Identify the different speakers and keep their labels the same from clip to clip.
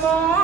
Speaker 1: vamos.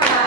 Speaker 1: Bye.